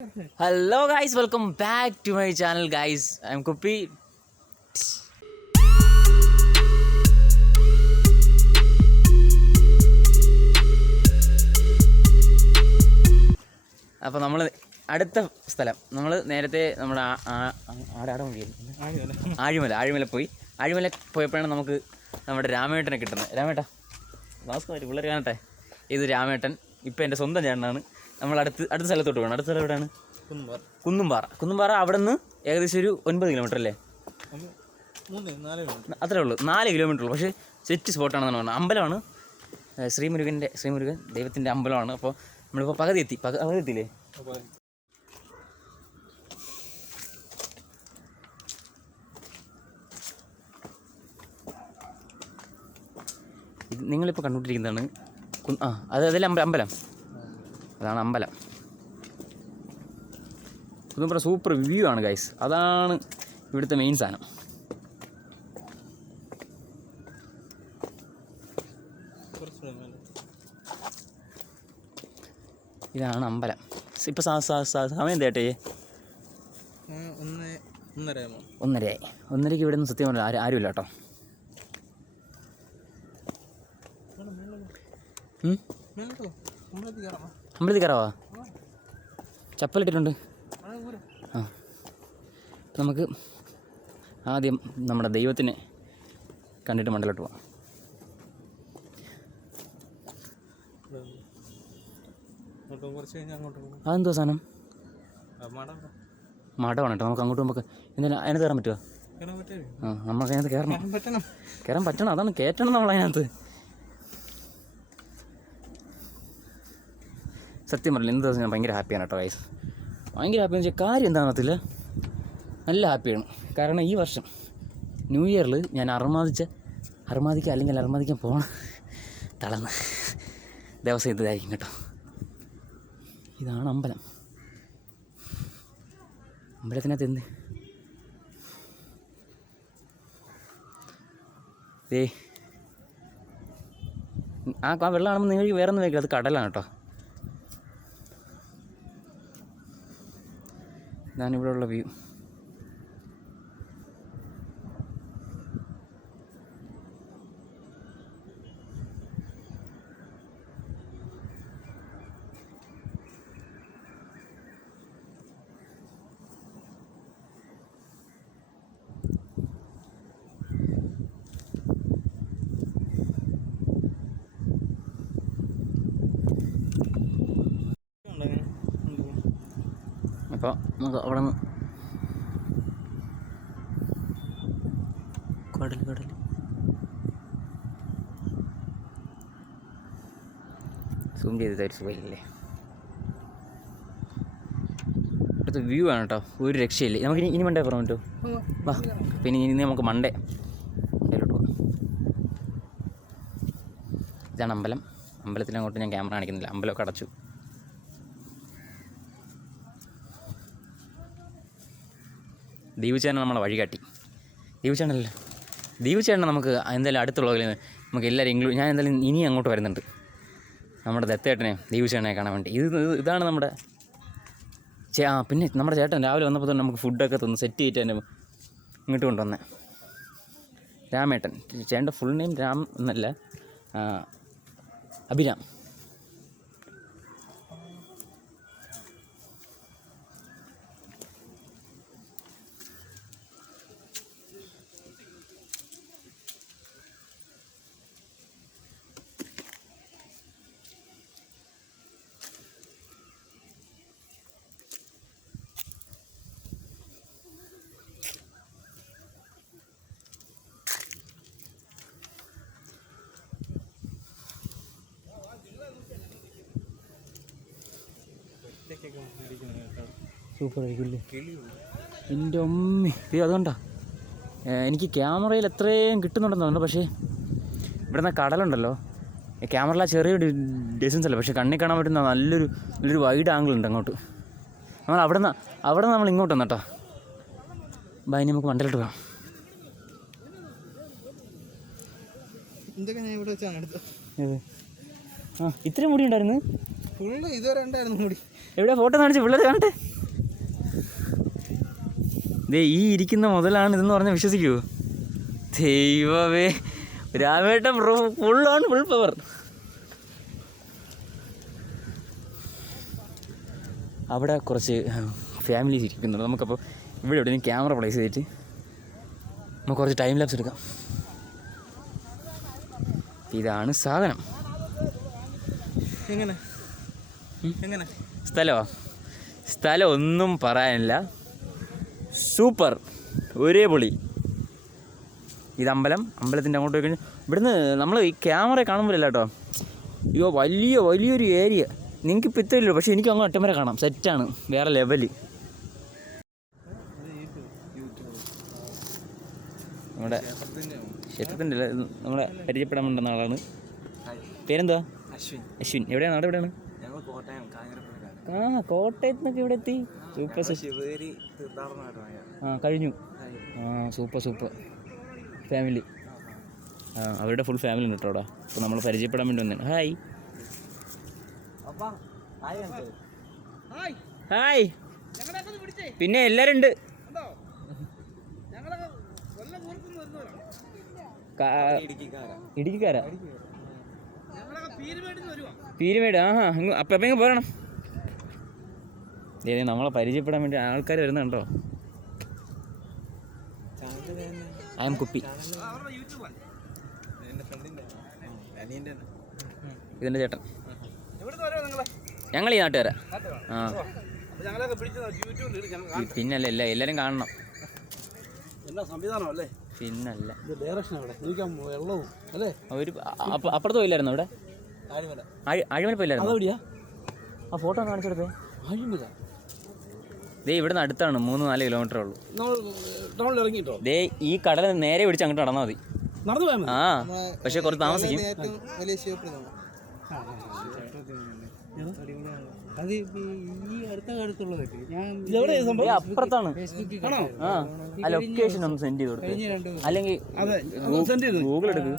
Hello guys, welcome back to my channel guys. I'm Kuppy. അപ്പോൾ നമ്മൾ അടുത്ത സ്ഥലം നമ്മൾ നേരത്തെ നമ്മുടെ ആഴിമല പോയി. ആഴിമല പോയപ്പോഴാണ് നമുക്ക് നമ്മുടെ രാമേട്ടനെ കിട്ടുന്നത്. രാമേട്ട നമസ്കാരം, പിള്ളേർ കാണട്ടെ. ഇത് രാമേട്ടൻ, ഇപ്പം എൻ്റെ സ്വന്തം ചേട്ടനാണ്. നമ്മൾ അടുത്ത സ്ഥലത്തോട്ട് പോകണം. അടുത്ത സ്ഥലം എവിടെയാണ്? കുന്നുംപാറ. അവിടെ നിന്ന് ഏകദേശം ഒരു 9 കിലോമീറ്റർ അല്ലേ? അത്രേ ഉള്ളൂ, 4 കിലോമീറ്റർ ഉള്ളൂ. പക്ഷേ സെറ്റ് സ്പോട്ടാണെന്നാണ് പറഞ്ഞത്. അമ്പലമാണ്, ശ്രീമുരുകൻ ദൈവത്തിൻ്റെ അമ്പലമാണ്. അപ്പോൾ നമ്മളിപ്പോൾ പകുതി എത്തിയില്ലേ? നിങ്ങളിപ്പോൾ കണ്ടുകൊണ്ടിരിക്കുന്നതാണ് അതല്ലേ അമ്പലം. അതാണ് അമ്പലം. കുന്നുംപാറ സൂപ്പർ വ്യൂ ആണ് ഗൈസ്. അതാണ് ഇവിടുത്തെ മെയിൻ സാധനം. ഇതാണ് അമ്പലം. ഇപ്പം സമയം എന്തേട്ടേ? 1:30. 1:30 ഇവിടെ നിന്ന് സത്യം പറഞ്ഞാൽ ആരുമില്ല കേട്ടോ. അമ്പലത്തിൽ കയറാവാ? ചപ്പലിട്ടിട്ടുണ്ട്. നമുക്ക് ആദ്യം നമ്മുടെ ദൈവത്തിനെ കണ്ടിട്ട് മണ്ടലോട്ട് പോവാം. അതെന്തോ സാധനം? മടമാണ് കേട്ടോ. നമുക്ക് അങ്ങോട്ട് നമുക്ക് എന്തായാലും അതിനകത്ത് കയറാൻ പറ്റുമോ? നമുക്ക് അതിനകത്ത് കയറാൻ പറ്റണം. അതാണ് കയറ്റണം നമ്മൾ അതിനകത്ത്. സത്യം പറഞ്ഞില്ല, ഇന്ന് ദിവസം ഞാൻ ഭയങ്കര ഹാപ്പിയാണ് കേട്ടോ ഗൈസ്. ഭയങ്കര ഹാപ്പിയെന്ന് വെച്ചാൽ കാര്യം എന്താണെന്നത്തില്ല, നല്ല ഹാപ്പിയാണ്. കാരണം ഈ വർഷം ന്യൂ ഇയറിൽ ഞാൻ അർമാദിക്കാൻ പോകണം തളർന്ന് ദിവസം ഇതായിരിക്കും കേട്ടോ. ഇതാണ് അമ്പലം. അമ്പലത്തിനകത്ത് എന്ത് ആ വെള്ളമാണെന്ന് നിങ്ങൾ വേറെ ഒന്നും വയ്ക്കില്ല, അത് കടലാണ് കേട്ടോ. ഞാനിവിടെ ഉള്ള വ്യൂ. അപ്പോൾ നമുക്ക് അവിടെ നിന്ന് കടൽ സൂം ചെയ്ത് തരിച്ചു പോയില്ലേ? അടുത്ത വ്യൂ ആണ് കേട്ടോ, ഒരു രക്ഷയില്ലേ. നമുക്ക് ഇനി മണ്ടേ പറയാൻ പറ്റുമോ? വാ, പിന്നെ ഇനി നമുക്ക് മണ്ടയിലോട്ട് പോകാം. ഇതാണ് അമ്പലം. അമ്പലത്തിലങ്ങോട്ട് ഞാൻ ക്യാമറ കാണിക്കുന്നില്ല, അമ്പലമൊക്കെ അടച്ചു. ദീപുചേട്ടൻ നമ്മളെ വഴികാട്ടി. ദീപുചേട്ടൻ നമുക്ക് എന്തായാലും അടുത്തുള്ള നമുക്ക് എല്ലാവരും ഞാൻ എന്തായാലും ഇനി അങ്ങോട്ട് വരുന്നുണ്ട്, നമ്മുടെ ദത്തേട്ടനെ ദീപുചേട്ടനെ കാണാൻ വേണ്ടി. ഇതാണ് നമ്മുടെ പിന്നെ നമ്മുടെ ചേട്ടൻ രാവിലെ വന്നപ്പോൾ തന്നെ നമുക്ക് ഫുഡൊക്കെ തന്നു സെറ്റ് ചെയ്തിട്ട് തന്നെ ഇങ്ങോട്ട് കൊണ്ടുവന്നേ. രാമേട്ടൻ, ചേട്ടൻ്റെ ഫുൾ നെയിം രാം എന്നല്ല, അഭിരാം. സൂപ്പർ ആയിരിക്കില്ലേ? എൻ്റെ അമ്മ അതുകൊണ്ടാ എനിക്ക് ക്യാമറയിൽ എത്രയും കിട്ടുന്നുണ്ടെന്ന് തോന്നുന്നു. പക്ഷേ ഇവിടുന്ന് കടലുണ്ടല്ലോ, ക്യാമറയിലെ ചെറിയൊരു ഡിസ്റ്റൻസ് അല്ല, പക്ഷേ കണ്ണിൽ കാണാൻ പറ്റുന്ന നല്ലൊരു വൈഡ് ആംഗിൾ ഉണ്ട് അങ്ങോട്ട്. നമ്മൾ അവിടെ നിന്ന് നമ്മൾ ഇങ്ങോട്ട് വന്നു കേട്ടോ. ഇനി നമുക്ക് മണ്ടലോട്ട് പോകാം. ഇത്രയും മുടി ഉണ്ടായിരുന്നു. ഫുള്ള് ഇതുവരെ ഉണ്ടായിരുന്നു കൂടി. എവിടെ ഫോട്ടോ കാണിച്ചു പിള്ളേർ കാണട്ടെ. ദേ ഈ ഇരിക്കുന്ന മുതലാണ് ഇതെന്ന് പറഞ്ഞാൽ വിശ്വസിക്കുമോ? ദൈവമേ, രാമേട്ടൻ ഫുള്ളാണ്, ഫുൾ പവർ. അവിടെ കുറച്ച് ഫാമിലീസ് ഇരിക്കുന്നുണ്ട്. നമുക്കപ്പോൾ ഇവിടെ എവിടെയും ക്യാമറ പ്ലേസ് ചെയ്തിട്ട് നമുക്ക് കുറച്ച് ടൈം ലാപ്സ് എടുക്കാം. ഇതാണ് സാധനം. എങ്ങനെ എങ്ങനെ സ്ഥലം ഒന്നും പറയാനില്ല, സൂപ്പർ, ഒരേ പൊളി. ഇത് അമ്പലത്തിൻ്റെ അങ്ങോട്ട് പോയി കഴിഞ്ഞാൽ ഇവിടുന്ന് നമ്മൾ ഈ ക്യാമറ കാണുമ്പോഴല്ല കേട്ടോ, അയ്യോ വലിയൊരു ഏരിയ. നിങ്ങൾക്കിപ്പോൾ ഇത്രയില്ലോ, പക്ഷേ എനിക്ക് അങ്ങ് അട്ടം വരെ കാണാം. സെറ്റാണ്, വേറെ ലെവല്. നമ്മുടെ ക്ഷേത്രത്തിൻ്റെ അല്ല, നമ്മളെ പരിചയപ്പെടാൻ വേണ്ടുന്ന ആളാണ്. പേരെന്താ? അശ്വിൻ. എവിടെയാണ്? നാട് എവിടെയാണ്? കോട്ടയത്ത് നിന്നൊക്കെ ഇവിടെ എത്തി. സൂപ്പർ. കഴിഞ്ഞു. Super family. അവരുടെ ഫുൾ ഫാമിലി ഉണ്ട് കേട്ടോ അവിടെ. അപ്പോൾ നമ്മൾ പരിചയപ്പെടാൻ വേണ്ടി വന്നതാണ്. ഹായ്. പിന്നെ എല്ലാവരും ഉണ്ട്. ഇടുക്കിക്കാരാ? പീരുമേട്. അപ്പം എപ്പോൾ പോരണം? നമ്മളെ പരിചയപ്പെടാൻ വേണ്ടി ആൾക്കാർ വരുന്നുണ്ടോ? ഐ എം കുപ്പി. ഇതിൻ്റെ ചേട്ടൻ. ഞങ്ങൾ ഈ നാട്ടുകാരാ. പിന്നല്ല, എല്ലാവരും കാണണം. പിന്നല്ല, ഒരു അപ്പുറത്ത് പോയില്ലായിരുന്നു അവിടെ? അഴിമല പോയില്ലായിരുന്നു? ആ ഫോട്ടോ ഒന്ന് കാണിച്ചെടുത്തേ. ദേ ഇവിടുന്ന് അടുത്താണ്, 3-4 കിലോമീറ്റർ ഉള്ളൂ. ദേ ഈ കടൽ നേരെ പിടിച്ച് അങ്ങോട്ട് നടന്നാൽ മതി. പക്ഷെ കുറച്ച് താമസിക്കും. അപ്പുറത്താണ്. ആ ലൊക്കേഷൻ ഒന്ന് സെൻഡ് ചെയ്ത് കൊടുത്തു, അല്ലെങ്കിൽ ഗൂഗിൾ എടുക്ക്.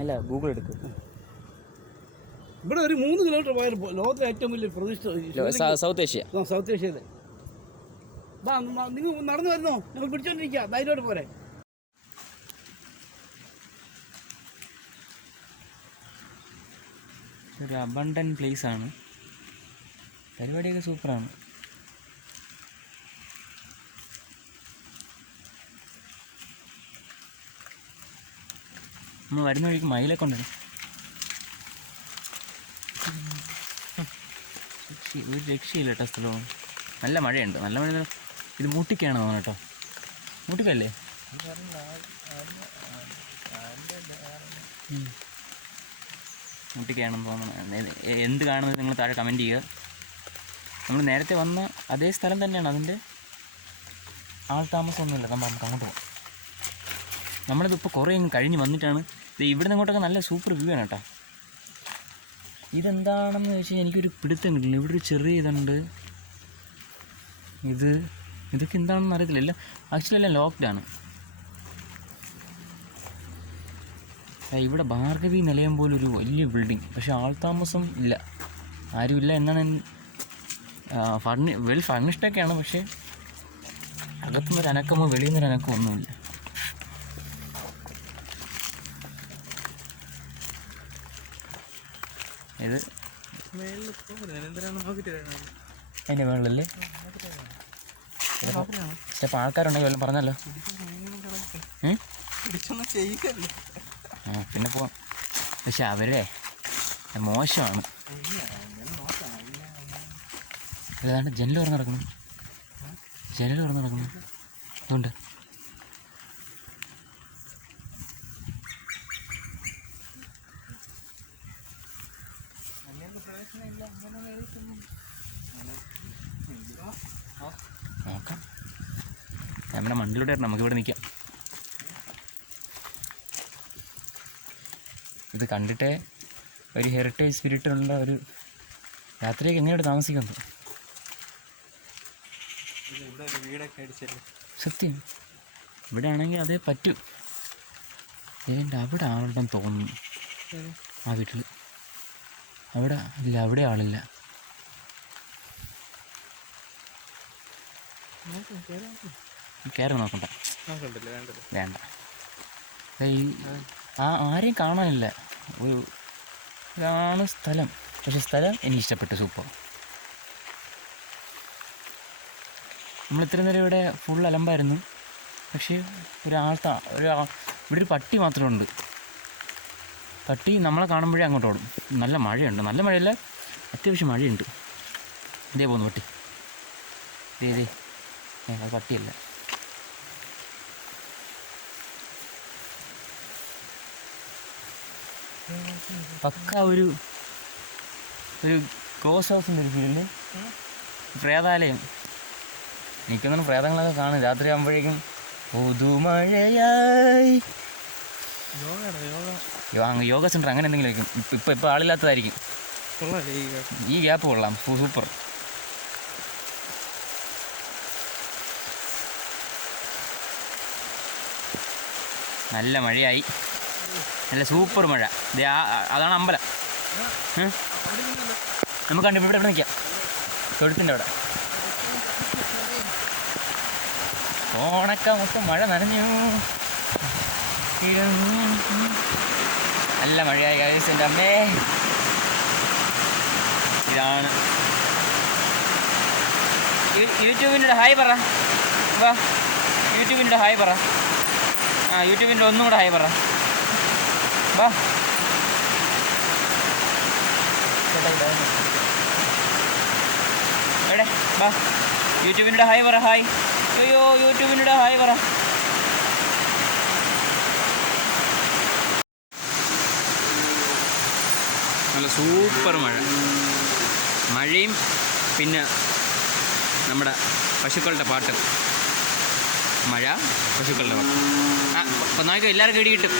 അല്ല, ഗൂഗിൾ എടുക്ക്. ഇവിടെ ഒരു 3 കിലോമീറ്റർ പോയാൽ ലോകത്തിലെ ഏറ്റവും വലിയ പ്രതിഷ്ഠ സൗത്ത് ഏഷ്യയിലെ. നിങ്ങൾ നടന്നു വരുന്നോ? നിങ്ങൾ പിടിച്ചോണ്ടിരിക്കുക, ധൈര്യമായിട്ട് പോരെ. ഒരു അബണ്ടൻ പ്ലേസ് ആണ്. പരിപാടിയൊക്കെ സൂപ്പറാണ്. നമ്മൾ വരുന്ന വഴിക്ക് മയിലൊക്കെ ഉണ്ട്. ഒരു രക്ഷയില്ല കേട്ടോ സ്ഥലവും. നല്ല മഴയുണ്ട്, നല്ല മഴ. ഇത് മൂട്ടിക്കാണ് തോന്നുന്നു കേട്ടോ. മൂട്ടിക്കല്ലേ? മൂട്ടിക്കാണെന്ന് തോന്നുന്നു. എന്ത് കാണുന്നത് നിങ്ങൾ താഴെ കമൻറ്റ് ചെയ്യുക. നമ്മൾ നേരത്തെ വന്ന അതേ സ്ഥലം തന്നെയാണ്. അതിൻ്റെ ആൾ താമസമൊന്നുമില്ല. നമുക്ക് അങ്ങോട്ട് പോകാം. നമ്മളിതിപ്പോൾ കുറേ കഴിഞ്ഞ് വന്നിട്ടാണ്. ഇവിടെ നിന്ന് ഇങ്ങോട്ടൊക്കെ നല്ല സൂപ്പർ വ്യൂ ആണ് കേട്ടോ. ഇതെന്താണെന്ന് ചോദിച്ചാൽ എനിക്കൊരു പിടുത്തം കിട്ടില്ല. ഇവിടെ ഒരു ചെറിയ ഇതുണ്ട്. ഇതൊക്കെ എന്താണെന്ന് അറിയത്തില്ല. എല്ലാം ആക്ച്വലി എല്ലാം ലോക്ക്ഡാണ്. ഇവിടെ ഭാർഗവി നിലയം പോലൊരു വലിയ ബിൽഡിങ്, പക്ഷേ ആൾതാമസം ഇല്ല, ആരുമില്ല എന്നാണ്. വെൽ ഫർണിഷ്ഡൊക്കെയാണ്, പക്ഷേ അകത്തുനിന്നൊരു അനക്കമോ വെളിയിൽ നിന്നൊരു അനക്കമോ ഒന്നുമില്ല. ഇത് അതിൻ്റെ മുകളിലല്ലേ? ചിലപ്പോൾ ആൾക്കാരുണ്ടെങ്കിൽ വല്ലതും പറഞ്ഞല്ലോ. പിന്നെ പോവാം. പക്ഷെ അവരെ മോശമാണ്. ഏതാണ്ട് ജനൽ തുറന്ന് നടക്കണം. അതുകൊണ്ട് നോക്കാം. നമ്മുടെ മണ്ണിലൂടെ നമുക്കിവിടെ നിൽക്കാം. ഇത് കണ്ടിട്ടേ ഒരു ഹെറിറ്റേജ് സ്പിരിറ്റുള്ള ഒരു രാത്രിയൊക്കെ എങ്ങനെയാണ് താമസിക്കുന്നത്? സത്യം, ഇവിടെ ആണെങ്കിൽ അതേ പറ്റും. ഏതാണ്ട് അവിടെ ആളുണ്ടെന്ന് തോന്നുന്നു. ആ വീട്ടിൽ. അവിടെ ഇല്ല, അവിടെ ആളില്ല. കയറി നോക്കണ്ട, വേണ്ട. ആരെയും കാണാനില്ല. ഇതാണ് സ്ഥലം. പക്ഷെ സ്ഥലം എനിക്കിഷ്ടപ്പെട്ടു, സൂപ്പർ. നമ്മൾ ഇത്രയും നേരം ഇവിടെ ഫുൾ അലമ്പായിരുന്നു. പക്ഷേ ഇവിടെ ഒരു പട്ടി മാത്രമുണ്ട്. പട്ടി നമ്മളെ കാണുമ്പോഴേ അങ്ങോട്ട് ഓടും. നല്ല മഴയുണ്ട്, നല്ല മഴയല്ല, അത്യാവശ്യം മഴയുണ്ട്. ഇതേ പോകുന്നു പട്ടി. ഇതേ അത് പട്ടിയല്ല. പക്ക ഒരു ഗോസ്റ്റ് ഹൗസിൻ്റെ ഒരു ഫീലില്, പ്രേതാലയം. എനിക്കൊന്നും പ്രേതങ്ങളൊക്കെ കാണും രാത്രി ആകുമ്പോഴേക്കും. പുതുമഴയായി യോഗ സെൻ്റർ അങ്ങനെ എന്തെങ്കിലും ആയിരിക്കും. ഇപ്പം ആളില്ലാത്തതായിരിക്കും. ഈ ഗ്യാപ്പ് കൊള്ളാം, സൂപ്പർ. നല്ല മഴയായി, നല്ല സൂപ്പർ മഴ. അതാണ് അമ്പലം. നമുക്ക് കണ്ടു ഇവിടെ നിൽക്കാം, തൊഴുത്തിൻ്റെ അവിടെ. ഓണക്ക മൊത്തം മഴ നനഞ്ഞു. നല്ല മഴയായി ഗൈസ്. എൻ്റെ അമ്മേ, ഇതാണ് യൂട്യൂബിൻ്റെ ഹായ് പറ. വാ, യൂട്യൂബിൻ്റെ ഹായ് പറ. യൂട്യൂബിൻ്റെ ഒന്നും കൂടെ ഹായ് പറ. വാ, എവിടെ വാ, യൂട്യൂബിൻ്റെ ഹായ് പറ. ഹായ്. അയ്യോ, യൂട്യൂബിൻ്റെ ഹായ് പറ. നല്ല സൂപ്പർ മഴയും പിന്നെ നമ്മുടെ പശുക്കളുടെ പാട്ട്. മഴ, പശുക്കളുടെ പാട്ട്. നായ്ക്ക് എല്ലാവർക്കും ഇടി കിട്ടും.